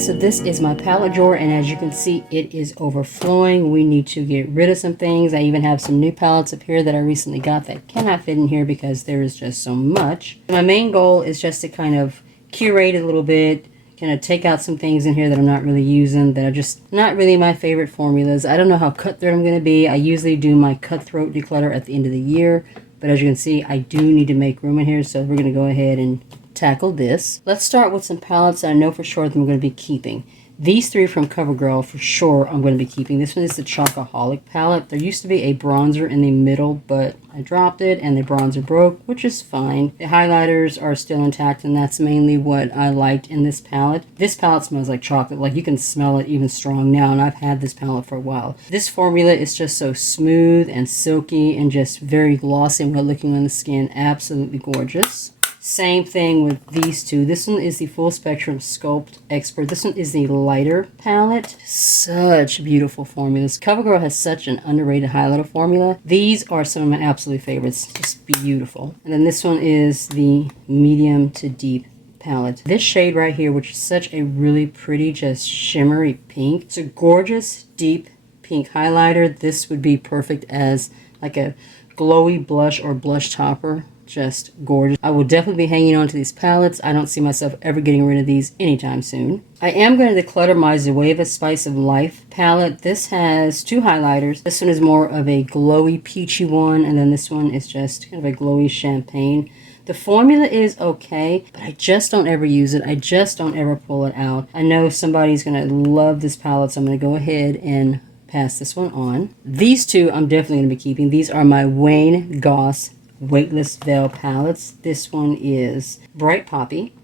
guys, so this is my palette drawer, and as you can see, it is overflowing. We need to get rid of some things. I even have some new palettes up here that I recently got that cannot fit in here because there is just so much. My main goal is just to kind of curate a little bit, kind of take out some things in here that I'm not really using, that are just not really my favorite formulas. I don't know how cutthroat I'm going to be. I usually do my cutthroat declutter at the end of the year, but as you can see, I do need to make room in here, so we're going to go ahead and tackle this. Let's start with some palettes that I know for sure that I'm going to be keeping. These three from CoverGirl for sure I'm going to be keeping. This one is the Chocoholic palette. There used to be a bronzer in the middle, but I dropped it and the bronzer broke, which is fine. The highlighters are still intact, and that's mainly what I liked in this palette. This palette smells like chocolate. Like, you can smell it even strong now, and I've had this palette for a while. This formula is just so smooth and silky and just very glossy and looking on the skin. Absolutely gorgeous. Same thing with these two. This one is the Full Spectrum Sculpt Expert. This one is the lighter palette. Such beautiful formulas. CoverGirl has such an underrated highlighter formula. These are some of my absolute favorites. Just beautiful. And then this one is the medium to deep palette. This shade right here, which is such a really pretty, just shimmery pink. It's a gorgeous, deep pink highlighter. This would be perfect as like a glowy blush or blush topper. Just gorgeous. I will definitely be hanging on to these palettes. I don't see myself ever getting rid of these anytime soon. I am going to declutter my Zoeva Spice of Life palette. This has two highlighters. This one is more of a glowy peachy one, and then this one is just kind of a glowy champagne. The formula is okay, but I just don't ever use it. I just don't ever pull it out. I know somebody's going to love this palette, so I'm going to go ahead and pass this one on. These two I'm definitely going to be keeping. These are my Wayne Goss Weightless Veil palettes. This one is Bright Poppy.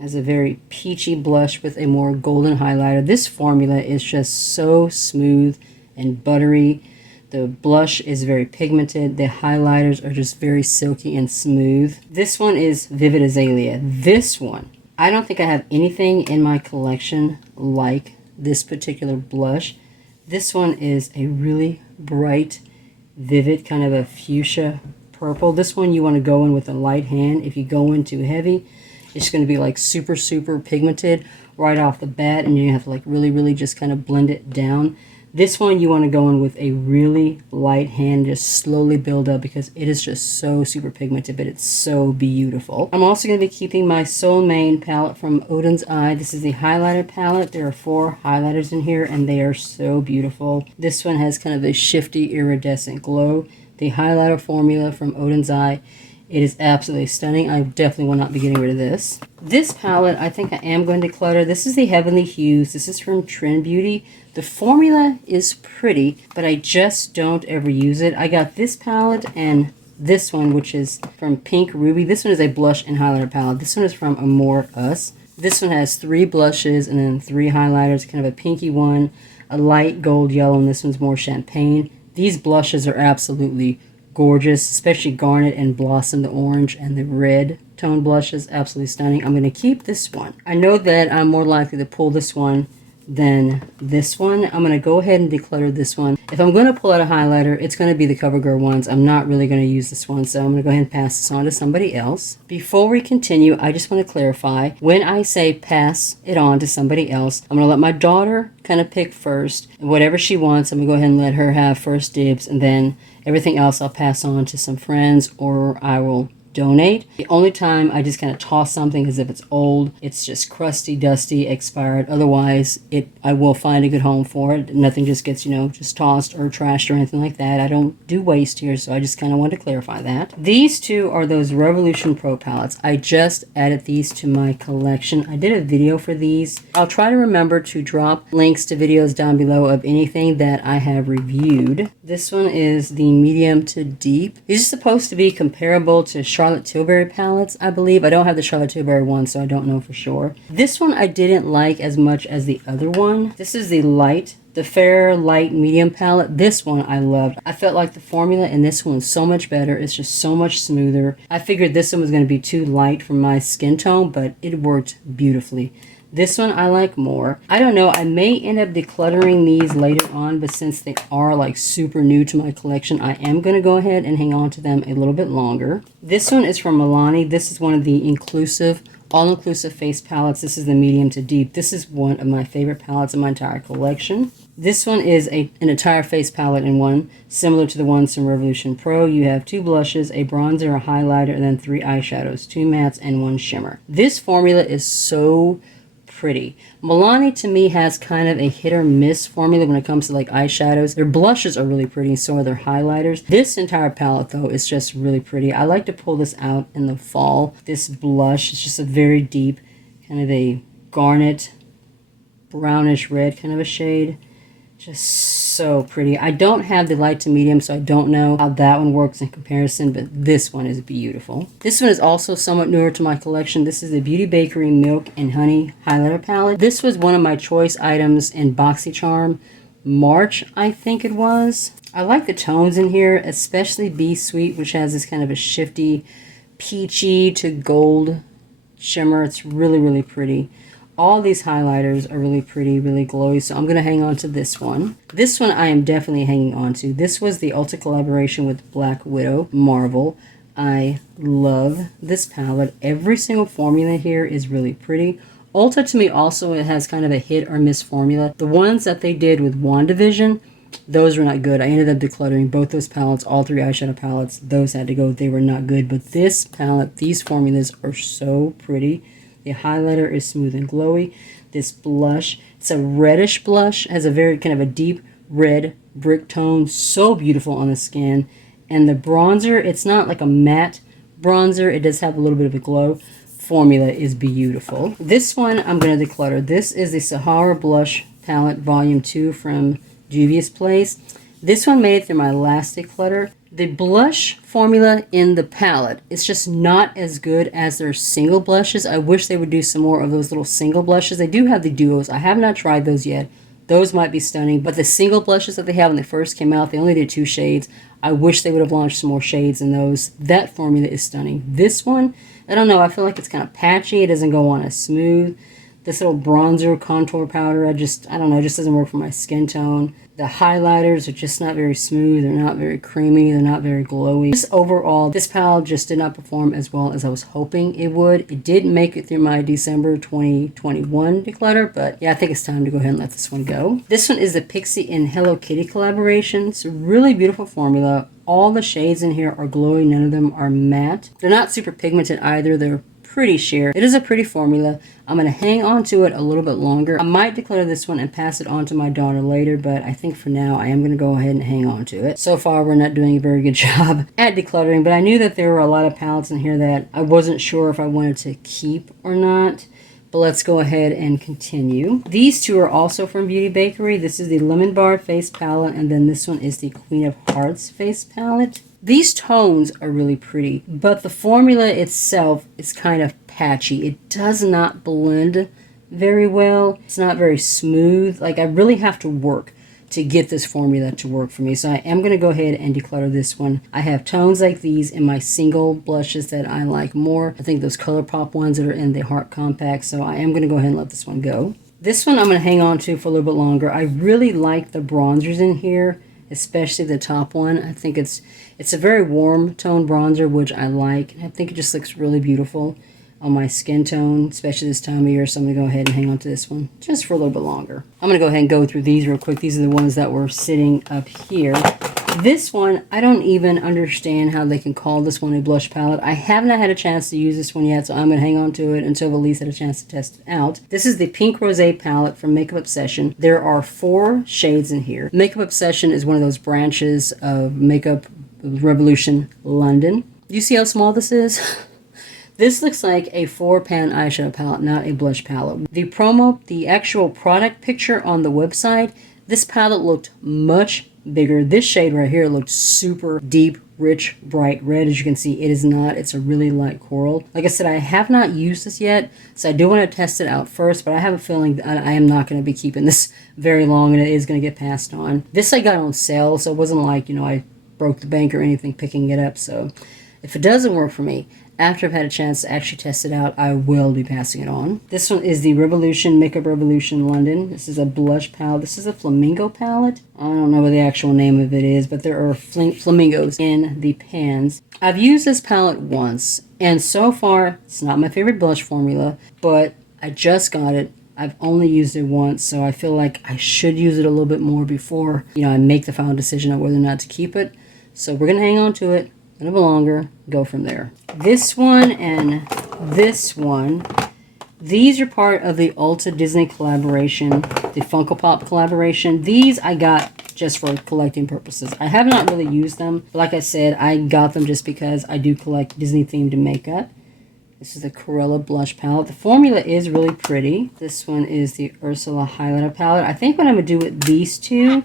Has a very peachy blush with a more golden highlighter. This formula is just so smooth and buttery. The blush is very pigmented. The highlighters are just very silky and smooth. This one is Vivid Azalea. This one, I don't think I have anything in my collection like this particular blush. This one is a really bright, vivid, kind of a fuchsia purple. This one you want to go in with a light hand. If you go in too heavy, it's going to be like super pigmented right off the bat, and you have to like really just kind of blend it down. This one you want to go in with a really light hand, just slowly build up, because it is just so super pigmented, but it's so beautiful. I'm also going to be keeping my Soul Mane palette from Oden's Eye. This is the highlighter palette. There are 4 highlighters in here, and they are so beautiful. This one has kind of a shifty iridescent glow. The highlighter formula from Oden's Eye. It is absolutely stunning. I definitely will not be getting rid of this. This palette, I think I am going to declutter. This is the Heavenly Hues. This is from Trend Beauty. The formula is pretty, but I just don't ever use it. I got this palette and this one, which is from Pink Ruby. This one is a blush and highlighter palette. This one is from Amore Us. This one has 3 blushes and then 3 highlighters, kind of a pinky one, a light gold yellow, and this one's more champagne. These blushes are absolutely gorgeous, especially Garnet and Blossom, the orange and the red tone blushes. Absolutely stunning. I'm going to keep this one. I know that I'm more likely to pull this one than this one. I'm going to go ahead and declutter this one. If I'm going to pull out a highlighter, it's going to be the CoverGirl ones. I'm not really going to use this one, so I'm going to go ahead and pass this on to somebody else. Before we continue, I just want to clarify, when I say pass it on to somebody else, I'm going to let my daughter kind of pick first. Whatever she wants, I'm going to go ahead and let her have first dibs, and then everything else I'll pass on to some friends, or I will donate. The only time I just kind of toss something is if it's old, it's just crusty, dusty, expired. Otherwise, I will find a good home for it. Nothing just gets, just tossed or trashed or anything like that. I don't do waste here, so I just kind of want to clarify that. These two are those Revolution Pro palettes. I just added these to my collection. I did a video for these. I'll try to remember to drop links to videos down below of anything that I have reviewed. This one is the medium to deep. These are supposed to be comparable to Charlotte Tilbury palettes, I believe. I don't have the Charlotte Tilbury one, so I don't know for sure. This one I didn't like as much as the other one. This is the Fair Light Medium palette. This one I loved. I felt like the formula in this one is so much better. It's just so much smoother. I figured this one was going to be too light for my skin tone, but it worked beautifully. This one I like more. I don't know, I may end up decluttering these later on, but since they are like super new to my collection, I am going to go ahead and hang on to them a little bit longer. This one is from Milani. This is one of the inclusive all-inclusive face palettes. This is the medium to deep. This is one of my favorite palettes in my entire collection. This one is an entire face palette in one, similar to the ones from Revolution Pro. You have 2 blushes, a bronzer, a highlighter, and then 3 eyeshadows, 2 mattes, and 1 shimmer. This formula is so pretty. Milani to me has kind of a hit or miss formula when it comes to like eyeshadows. Their blushes are really pretty, so are their highlighters. This entire palette though is just really pretty. I like to pull this out in the fall. This blush is just a very deep, kind of a garnet, brownish red kind of a shade. Just so pretty. I don't have the light to medium, so I don't know how that one works in comparison, but this one is beautiful. This one is also somewhat newer to my collection. This is the Beauty Bakery Milk and Honey Highlighter Palette. This was one of my choice items in BoxyCharm March, I think it was. I like the tones in here, especially Be Sweet, which has this kind of a shifty, peachy to gold shimmer. It's really, really pretty. All these highlighters are really pretty, really glowy, so I'm going to hang on to this one. This one I am definitely hanging on to. This was the Ulta collaboration with Black Widow Marvel. I love this palette. Every single formula here is really pretty. Ulta to me also, it has kind of a hit or miss formula. The ones that they did with WandaVision, those were not good. I ended up decluttering both those palettes, all 3 eyeshadow palettes. Those had to go. They were not good. But this palette, these formulas are so pretty. The highlighter is smooth and glowy. This blush, it's a reddish blush, has a very kind of a deep red brick tone, so beautiful on the skin. And the bronzer, it's not like a matte bronzer, it does have a little bit of a glow. Formula is beautiful. This one I'm going to declutter. This is the Sahara Blush Palette Volume 2 from Juvia's Place. This one made it through my last declutter. The blush formula in the palette is just not as good as their single blushes. I wish they would do some more of those little single blushes. They do have the duos. I have not tried those yet. Those might be stunning, but the single blushes that they have when they first came out, they only did 2 shades. I wish they would have launched some more shades in those. That formula is stunning. This one, I don't know, I feel like it's kind of patchy. It doesn't go on as smooth. This little bronzer contour powder, I don't know, it just doesn't work for my skin tone. The highlighters are just not very smooth. They're not very creamy. They're not very glowy. Just overall, this palette just did not perform as well as I was hoping it would. It did make it through my December 2021 declutter, but yeah, I think it's time to go ahead and let this one go. This one is the Pixi and Hello Kitty collaboration. It's a really beautiful formula. All the shades in here are glowy. None of them are matte. They're not super pigmented either. They're pretty sheer. It is a pretty formula. I'm going to hang on to it a little bit longer. I might declutter this one and pass it on to my daughter later, but I think for now I am going to go ahead and hang on to it. So far we're not doing a very good job at decluttering, but I knew that there were a lot of palettes in here that I wasn't sure if I wanted to keep or not. But let's go ahead and continue. These two are also from Beauty Bakery. This is the Lemon Bar Face Palette, and then this one is the Queen of Hearts Face Palette. These tones are really pretty, but the formula itself is kind of patchy. It does not blend very well. It's not very smooth. Like, I really have to work to get this formula to work for me. So I am going to go ahead and declutter this one. I have tones like these in my single blushes that I like more. I think those ColourPop ones that are in the Heart Compact. So I am going to go ahead and let this one go. This one I'm going to hang on to for a little bit longer. I really like the bronzers in here, especially the top one. I think it's a very warm tone bronzer, which I like. I think it just looks really beautiful on my skin tone, especially this time of year. So I'm going to go ahead and hang on to this one just for a little bit longer. I'm going to go ahead and go through these real quick. These are the ones that were sitting up here. This one, I don't even understand how they can call this one a blush palette. I have not had a chance to use this one yet, so I'm going to hang on to it until Elise had a chance to test it out. This is the Pink Rosé palette from Makeup Obsession. There are 4 shades in here. Makeup Obsession is one of those branches of Makeup Revolution London. You see how small this is? This looks like a 4-pan eyeshadow palette, not a blush palette. The actual product picture on the website, this palette looked much bigger. This shade right here looked super deep, rich, bright red. As you can see, it is not. It's a really light coral. Like I said, I have not used this yet, so I do want to test it out first, but I have a feeling that I am not going to be keeping this very long, and it is going to get passed on. This I got on sale, so it wasn't like, I broke the bank or anything picking it up, so if it doesn't work for me, after I've had a chance to actually test it out, I will be passing it on. This one is the Revolution Makeup Revolution London. This is a blush palette. This is a flamingo palette. I don't know what the actual name of it is, but there are flamingos in the pans. I've used this palette once, and so far, it's not my favorite blush formula, but I just got it. I've only used it once, so I feel like I should use it a little bit more before, I make the final decision on whether or not to keep it. So we're going to hang on to it a little bit longer, go from there. This one and this one, these are part of the Ulta Disney collaboration, the Funko Pop collaboration. These I got just for collecting purposes. I have not really used them, but like I said, I got them just because I do collect Disney-themed makeup. This is the Corella Blush Palette. The formula is really pretty. This one is the Ursula Highlighter Palette. I think what I'm going to do with these two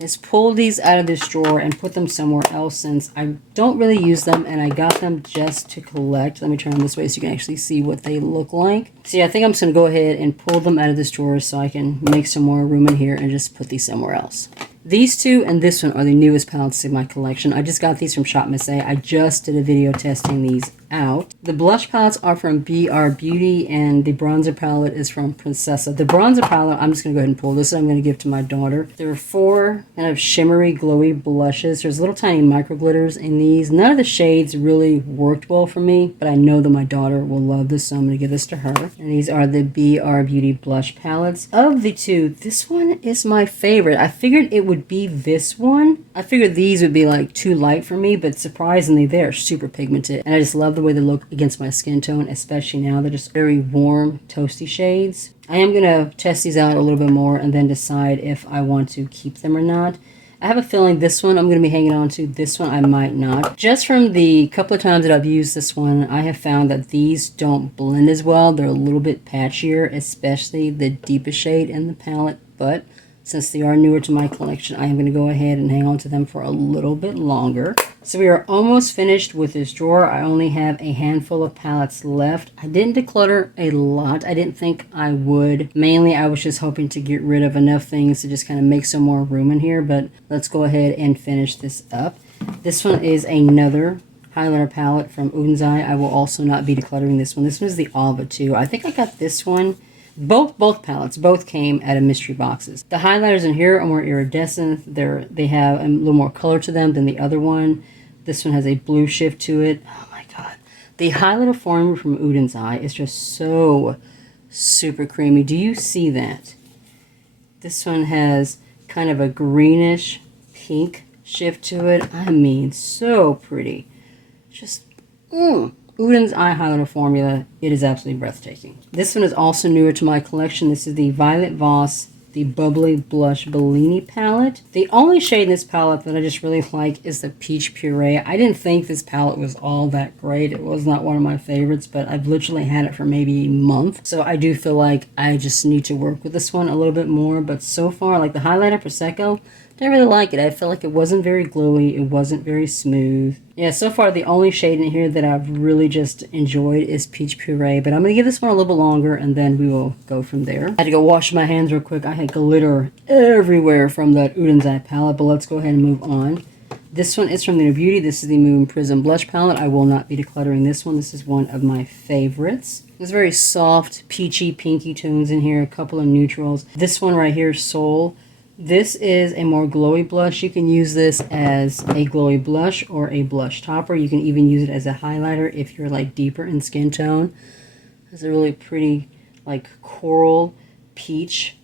is pull these out of this drawer and put them somewhere else since I don't really use them and I got them just to collect. Let me turn them this way so you can actually see what they look like. See, I think I'm just going to go ahead and pull them out of this drawer so I can make some more room in here and just put these somewhere else. These two and this one are the newest palettes in my collection. I just got these from Shop Miss A. I just did a video testing these out. The blush palettes are from BR Beauty and the bronzer palette is from Princessa. The bronzer palette, I'm just going to go ahead and pull this. I'm going to give to my daughter. There are 4 kind of shimmery, glowy blushes. There's little tiny micro glitters in these. None of the shades really worked well for me, but I know that my daughter will love this, so I'm going to give this to her. And these are the BR Beauty blush palettes. Of the two, this one is my favorite. I figured it would be this one. I figured these would be like too light for me, but surprisingly they're super pigmented and I just love the way they look against my skin tone, especially now. They're just very warm, toasty shades. I am going to test these out a little bit more and then decide if I want to keep them or not. I have a feeling this one I'm going to be hanging on to. This one I might not. Just from the couple of times that I've used this one, I have found that these don't blend as well. They're a little bit patchier, especially the deepest shade in the palette, but since they are newer to my collection, I am going to go ahead and hang on to them for a little bit longer. So we are almost finished with this drawer. I only have a handful of palettes left. I didn't declutter a lot. I didn't think I would. Mainly, I was just hoping to get rid of enough things to just kind of make some more room in here. But let's go ahead and finish this up. This one is another highlighter palette from Oden's. I will also not be decluttering this one. This one is the Alma 2. I think I got this one. Both palettes, both came out of mystery boxes. The highlighters in here are more iridescent. They have a little more color to them than the other one. This one has a blue shift to it. Oh my god. The highlighter formula from Oden's is just so super creamy. Do you see that? This one has kind of a greenish pink shift to it. I mean, so pretty. Just, Oden's Eye Highlighter formula, it is absolutely breathtaking. This one is also newer to my collection. This is the Violet Voss, the Bubbly Blush Bellini palette. The only shade in this palette that I just really like is the Peach Puree. I didn't think this palette was all that great. It was not one of my favorites, but I've literally had it for maybe a month. So I do feel like I just need to work with this one a little bit more. But so far, like the highlighter Prosecco, didn't really like it. I felt like it wasn't very glowy. It wasn't very smooth. Yeah, so far the only shade in here that I've really just enjoyed is Peach Puree. But I'm going to give this one a little bit longer and then we will go from there. I had to go wash my hands real quick. I had glitter everywhere from that Oden's Eye palette. But let's go ahead and move on. This one is from the Beauty. This is the Moon Prism Blush palette. I will not be decluttering this one. This is one of my favorites. There's very soft, peachy, pinky tones in here. A couple of neutrals. This one right here, Soul. This is a more glowy blush. You can use this as a glowy blush or a blush topper. You can even use it as a highlighter if you're like deeper in skin tone. It's a really pretty like coral peach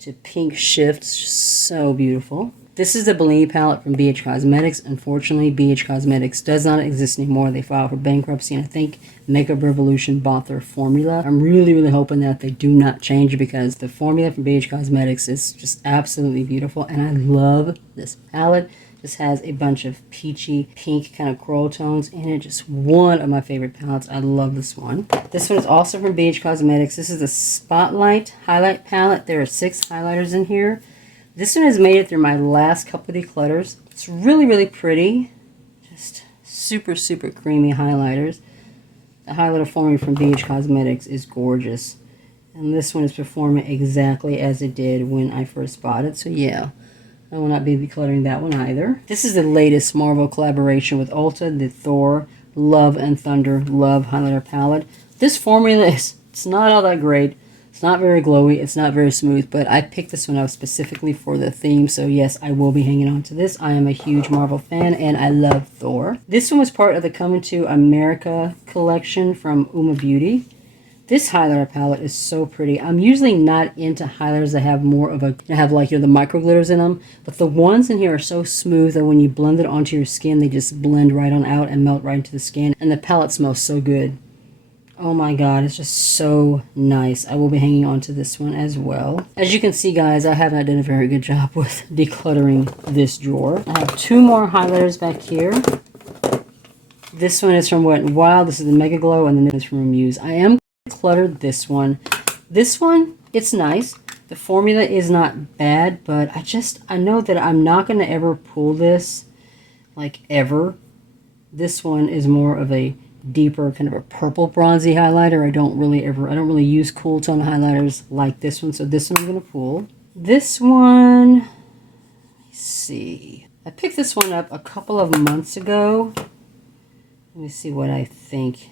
to pink shift. It's just so beautiful. This is the Bellini palette from BH Cosmetics. Unfortunately, BH Cosmetics does not exist anymore. They filed for bankruptcy, and I think Makeup Revolution bought their formula. I'm really hoping that they do not change it because the formula from BH Cosmetics is just absolutely beautiful, and I love this palette. This has a bunch of peachy, pink kind of coral tones in it. Just one of my favorite palettes. I love this one. This one is also from BH Cosmetics. This is the Spotlight Highlight Palette. There are 6 highlighters in here. This one has made it through my last couple of declutters. It's really pretty. Just super creamy highlighters. The highlighter formula from BH Cosmetics is gorgeous. And this one is performing exactly as it did when I first bought it. So yeah, I will not be decluttering that one either. This is the latest Marvel collaboration with Ulta, the Thor Love and Thunder Love highlighter palette. This formula it's not all that great. It's not very glowy. It's not very smooth, but I picked this one up specifically for the theme. So yes, I will be hanging on to this. I am a huge Marvel fan and I love Thor. This one was part of the Coming to America collection from Beauty. This highlighter palette is so pretty. I'm usually not into highlighters that have more of a, have like, you know, the micro glitters in them. But the ones in here are so smooth that when you blend it onto your skin, they just blend right on out and melt right into the skin. And the palette smells so good. Oh my god, it's just so nice. I will be hanging on to this one as well. As you can see, guys, I have not done a very good job with decluttering this drawer. I have two more highlighters back here. This one is from Wet n Wild. This is the Mega Glow, and then this is from Muse. I am decluttered this one. This one, it's nice. The formula is not bad, but I know that I'm not going to ever pull this, like, ever. This one is more of a deeper kind of a purple bronzy highlighter. I don't really use cool tone highlighters like this one, so this one I'm going to pull. This one, let me see. I picked this one up a couple of months ago. Let me see what I think.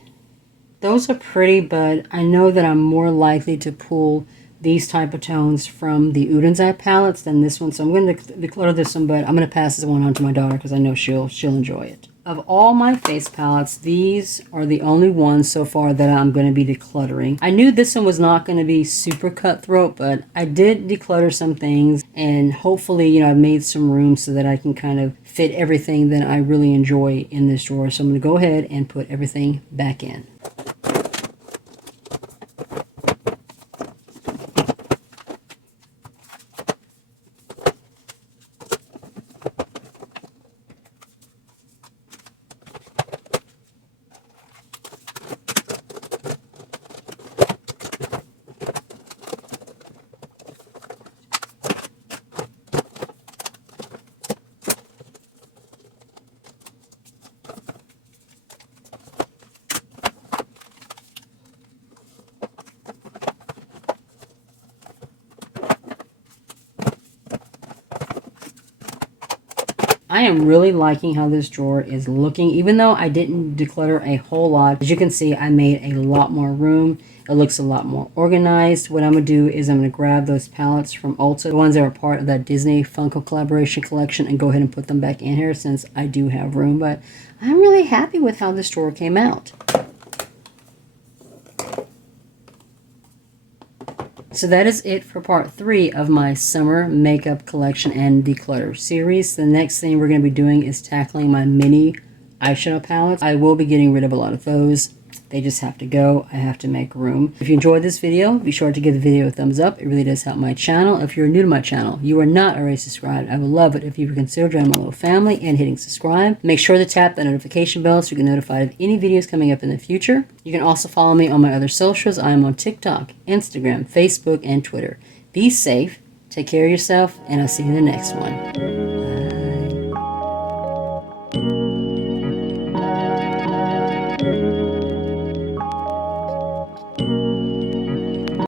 Those are pretty, but I know that I'm more likely to pull these type of tones from the Oden's Eye palettes than this one, so I'm going to declutter this one, but I'm going to pass this one on to my daughter because I know she'll enjoy it. Of all my face palettes, these are the only ones so far that I'm going to be decluttering. I knew this one was not going to be super cutthroat, but I did declutter some things, and hopefully, you know, I've made some room so that I can kind of fit everything that I really enjoy in this drawer. So I'm going to go ahead and put everything back in. I am really liking how this drawer is looking, even though I didn't declutter a whole lot. As you can see, I made a lot more room. It looks a lot more organized. What I'm going to do is I'm going to grab those palettes from Ulta, the ones that are part of that Disney Funko collaboration collection, and go ahead and put them back in here since I do have room. But I'm really happy with how this drawer came out. So that is it for part 3 of my summer makeup collection and declutter series. The next thing we're going to be doing is tackling my mini eyeshadow palettes. I will be getting rid of a lot of those. They just have to go. I have to make room. If you enjoyed this video, be sure to give the video a thumbs up. It really does help my channel. If you're new to my channel, you are not already subscribed, I would love it if you would consider joining my little family and hitting subscribe. Make sure to tap the notification bell so you get notified of any videos coming up in the future. You can also follow me on my other socials. I am on TikTok, Instagram, Facebook, and Twitter. Be safe, take care of yourself, and I'll see you in the next one.